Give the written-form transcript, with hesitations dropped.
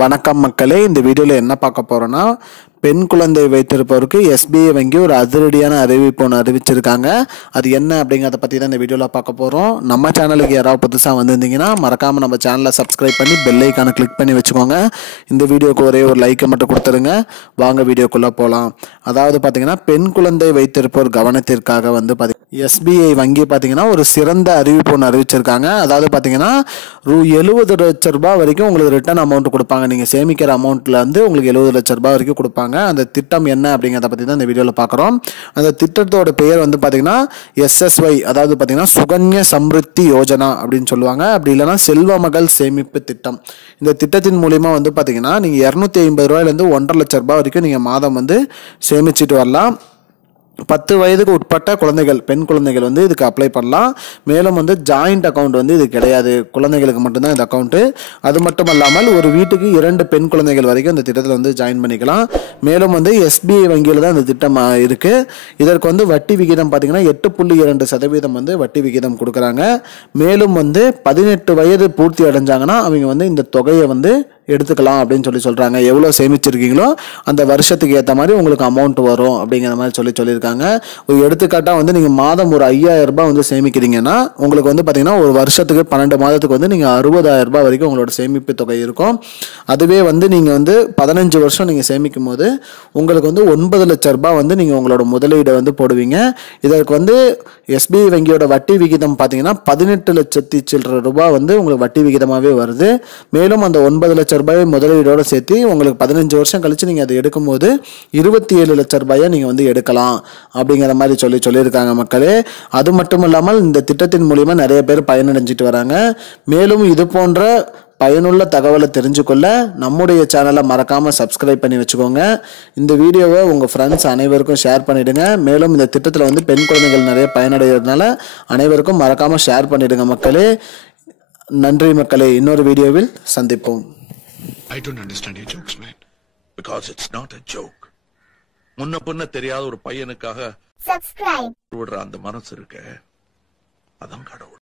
வணக்கம் மக்களே, இந்த வீடியோவில் என்ன பார்க்க போகிறோன்னா, பெண் குழந்தை வைத்திருப்பவருக்கு எஸ்பிஐ வங்கி ஒரு அதிரடியான அறிவிப்பு ஒன்று அறிவிச்சிருக்காங்க. அது என்ன அப்படிங்கிறத பற்றி தான் இந்த வீடியோவில் பார்க்க போகிறோம். நம்ம சேனலுக்கு யாராவது புதுசாக வந்திருந்தீங்கன்னா மறக்காமல் நம்ம சேனலை சப்ஸ்கிரைப் பண்ணி பெல் ஐக்கானை கிளிக் பண்ணி வச்சுக்கோங்க. இந்த வீடியோக்கு ஒரே ஒரு லைக்கை மட்டும் கொடுத்துருங்க. வாங்க வீடியோக்குள்ளே போகலாம். அதாவது பார்த்தீங்கன்னா, பெண் குழந்தை வைத்திருப்போர் கவனத்திற்காக வந்து எஸ்பிஐ வங்கி பார்த்தீங்கன்னா ஒரு சிறந்த அறிவிப்பு ஒன்று அறிவிச்சிருக்காங்க. அதாவது பார்த்தீங்கன்னா, ₹70 லட்சம் வரைக்கும் உங்களுக்கு ரிட்டர்ன் அமௌண்ட் கொடுப்பாங்க. நீங்கள் சேமிக்கிற அமௌண்ட்டில் வந்து உங்களுக்கு ₹70 லட்சம் வரைக்கும் கொடுப்பாங்க. அந்த திட்டம் என்ன அப்படிங்கிறத பற்றி தான் இந்த வீடியோவில் பார்க்குறோம். அந்த திட்டத்தோட பெயர் வந்து பார்த்தீங்கன்னா SSY, அதாவது பார்த்தீங்கன்னா சுகன்யா சம்ருத்தி யோஜனா அப்படின்னு சொல்லுவாங்க. அப்படி இல்லைன்னா செல்வ மகள் சேமிப்பு திட்டம். இந்த திட்டத்தின் மூலிமா வந்து பார்த்தீங்கன்னா நீங்கள் ₹250 1.5 லட்சம் வரைக்கும் நீங்கள் மாதம் வந்து சேமிச்சுட்டு வரலாம். 10 வயதுக்கு உட்பட்ட குழந்தைகள், பெண் குழந்தைகள் வந்து இதுக்கு அப்ளை பண்ணலாம். மேலும் வந்து ஜாயிண்ட் அக்கௌண்ட் வந்து இது கிடையாது, குழந்தைகளுக்கு மட்டும்தான் இந்த அக்கௌண்ட்டு. அது மட்டும் இல்லாமல் ஒரு வீட்டுக்கு 2 பெண் குழந்தைகள் வரைக்கும் இந்த திட்டத்தில் வந்து ஜாயின் பண்ணிக்கலாம். மேலும் வந்து SBI வங்கியில் தான் இந்த திட்டம் இருக்குது. இதற்கு வந்து வட்டி விகிதம் பார்த்தீங்கன்னா 8.2% வந்து வட்டி விகிதம் கொடுக்குறாங்க. மேலும் வந்து 18 வயது பூர்த்தி அடைஞ்சாங்கன்னா அவங்க வந்து இந்த தொகையை வந்து எடுத்துக்கலாம் அப்படின்னு சொல்கிறாங்க. எவ்வளோ சேமிச்சிருக்கீங்களோ அந்த வருஷத்துக்கு ஏற்ற மாதிரி உங்களுக்கு அமௌண்ட் வரும் அப்படிங்கிற மாதிரி சொல்லியிருக்காங்க. ஒரு எடுத்துக்காட்டாக வந்து நீங்கள் மாதம் ஒரு ₹5000 வந்து சேமிக்கிறீங்கன்னா உங்களுக்கு வந்து பார்த்தீங்கன்னா ஒரு வருஷத்துக்கு 12 மாதத்துக்கு வந்து நீங்கள் ₹60,000 வரைக்கும் உங்களோட சேமிப்பு தொகை இருக்கும். அதுவே வந்து நீங்கள் வந்து 15 வருஷம் நீங்கள் சேமிக்கும் போது உங்களுக்கு வந்து ₹9 லட்சம் வந்து நீங்கள் உங்களோட முதலீடை வந்து போடுவீங்க. இதற்கு வந்து SBI வங்கியோட வட்டி விகிதம் பார்த்தீங்கன்னா 18 லட்சத்தி சில்லற ரூபாய் வந்து உங்களுக்கு வட்டி விகிதமாகவே வருது. மேலும் அந்த ₹9 லட்சம் முதலீடோட சேர்த்து உங்களுக்கு 15 வருஷம் கழிச்சு நீங்கள் அதை எடுக்கும்போது ₹27 லட்சம் நீங்கள் வந்து எடுக்கலாம் அப்படிங்கிற மாதிரி சொல்லியிருக்காங்க மக்களே. அது மட்டும் இல்லாமல் இந்த திட்டத்தின் மூலிமா நிறைய பேர் பயனடைஞ்சிட்டு வராங்க. மேலும் இது போன்ற பயனுள்ள தகவலை தெரிஞ்சுக்கொள்ள நம்முடைய சேனலை மறக்காமல் சப்ஸ்கிரைப் பண்ணி வச்சுக்கோங்க. இந்த வீடியோவை உங்கள் ஃப்ரெண்ட்ஸ் அனைவருக்கும் ஷேர் பண்ணிவிடுங்க. மேலும் இந்த திட்டத்தில் வந்து பெண் குழந்தைகள் நிறைய பயனடைகிறதுனால அனைவருக்கும் மறக்காமல் ஷேர் பண்ணிவிடுங்க மக்களே. நன்றி மக்களே, இன்னொரு வீடியோவில் சந்திப்போம். I don't understand your jokes, man. Because it's not a joke. முன்ன பின்ன தெரியாத ஒரு பையனுக்காக subscribe விடுற அந்த மனசு இருக்க, அதான் கடவுள்.